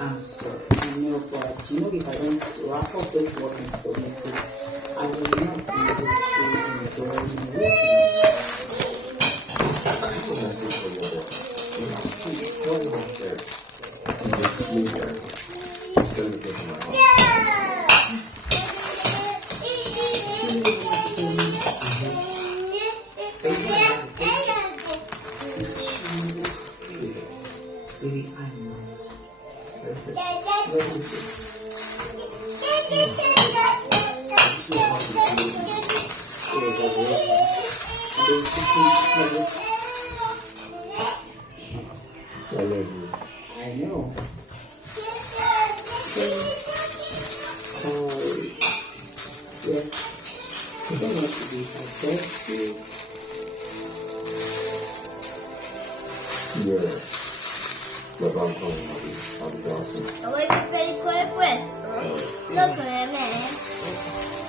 I'm sorry, I know, but if I don't wrap up this work and submit it, I will not be able to enjoy my weekend. Really, I'm not ready to. I love you. I know. Yeah. I don't know what to do. I beg you. Yeah. But I'm home, I'll be awesome. Vuoi che per il cuore questo? Non come me.